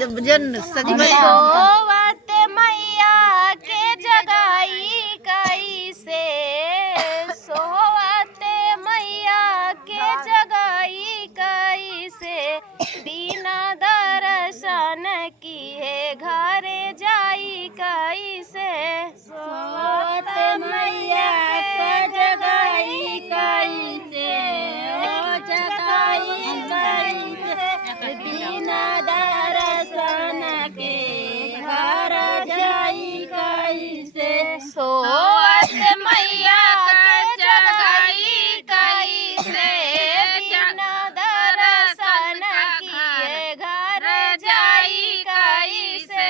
जन सोवत मैया के जगाई कैसे, सोवत मैया के जगाई कैसे, बिना दर्शन किए घरे जाई कैसे। सोवत मैया के जगाई कैसे, ओ जगाई कैसे, बिना दर्शन के घर जाई कैसे। सोवत मैया के जगाई कैसे, बिना दर्शन किए घर जाई कैसे।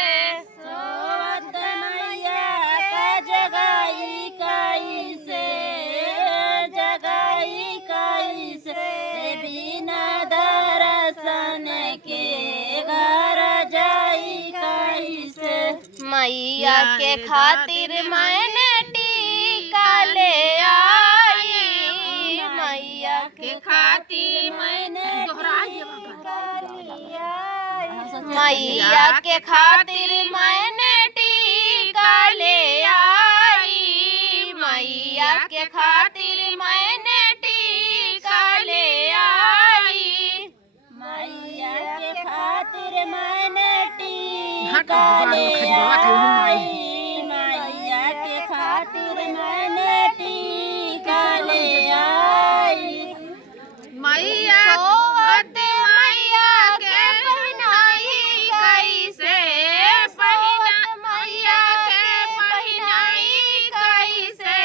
सोवत मैया के जगाई कैसे, जगाई कैसे, बिना दर्शन के घर जाई कैसे। मैया के खातिर मैंने टीका ले आई, मैया के खातिर मैंने मैया के खातिर मैंने टीका ले आई, मैया के खातिर मैंने टीका ले आई। मैया के खातिर मैंने टीका ले आई, मैया के खातिर मैंने टीका ले आई। मैया सोवत मैया के पहनाई कैसे, सोवत मैया के पहनाई कैसे,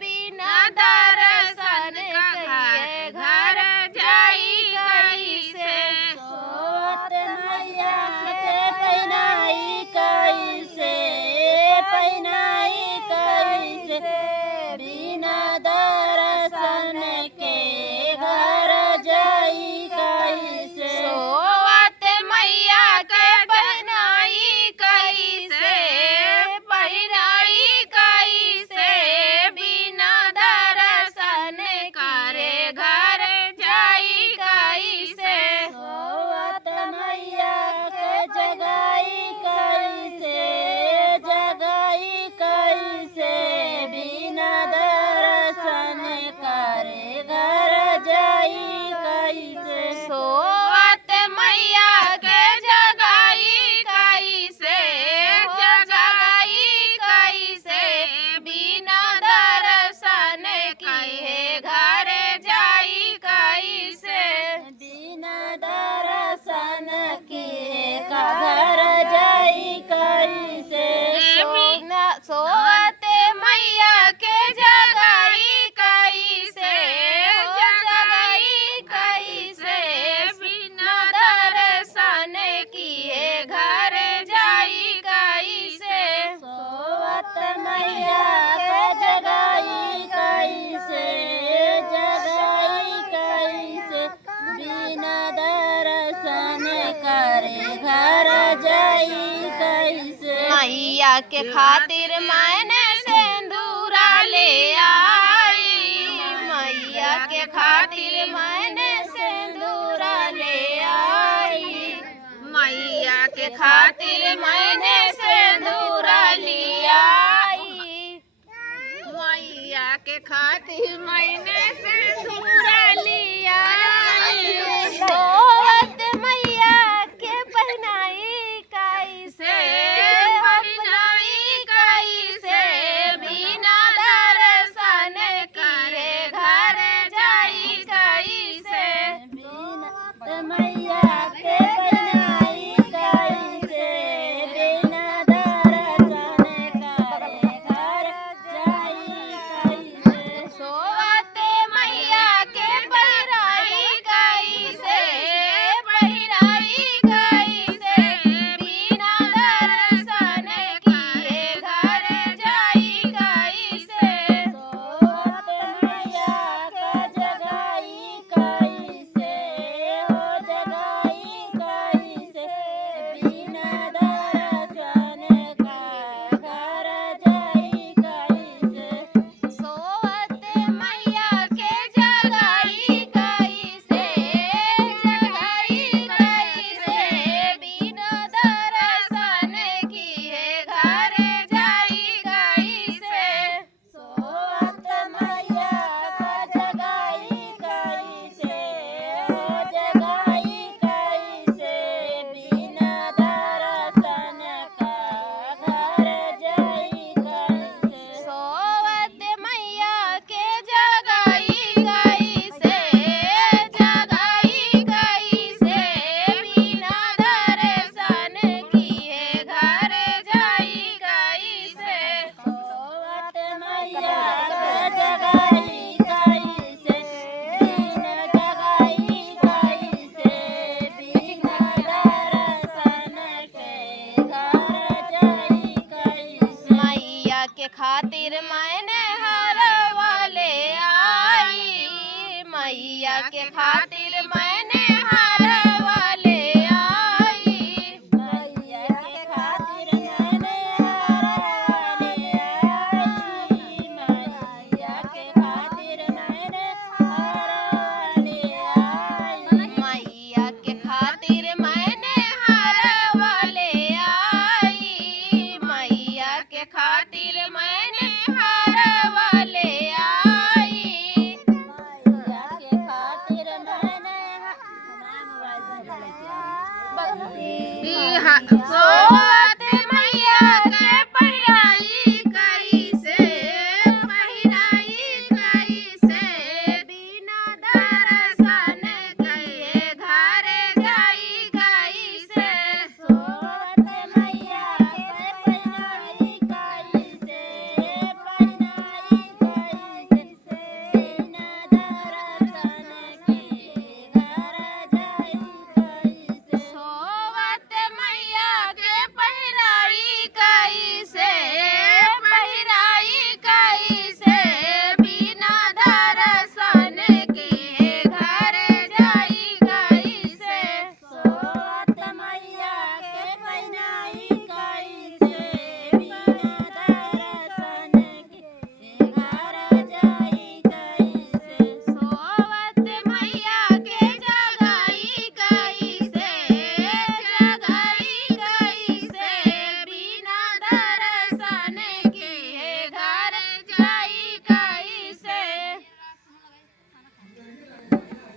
बिना दर्शन किए घर जाई कैसे। सोवत मैया के पहनाई कैसे, पहनाई कैसे, बिना दर्शन के घर जाई कैसे। सोवत मैया के पहनाई कैसे, पहनाई कैसे, बिना दर्शन करे घर जाई कैसे। सोवत मैया के जगाई कैसे, जगाई कैसे, बिना दर्शन करे घर जाई कैसे। सोवत मैया के जगाई कैसे, जगाई कैसे, बिना दर्शन किए घर जाई कैसे। बिना दर्शन के घर जाई कैसे। सोवत मैया के जगाई कैसे, जगाई कैसे, बिना दर्शन किए घर जाई कैसे। सोवत मैया के जगाई कैसे, जगाई कैसे, बिना दर्शन करे घर जाई कैसे। मैया के खातिर मैंने सिंदूरा ले आई, मैया के खातिर मैंने सिंदूरा ले आई, मैया के खातिर मैंने सिंदूरा ले आई, मैया के खातिर मैंने सिंदूरा ले आई। सोवत मैया के पहनाई कैसे, पहनाई कैसे, बिना दर्शन किए घर जाई कैसे। बिना मैया के पहनाई कैसे, बिना दर्शन करे घर जाई कैसे। सोवत खातिर मैंने हरवा ले आई, मैया के खातिर मैंने हरवा ले आई। मैया के खातिर मैंने हरवा ले आई, मैया के खातिर मैंने हरवा ले आई। मैया के खातिर मैंने हरवा ले आई, मैया के खातिर मैंने हरवा ले आई। मैया के खातिर मैंने सोवा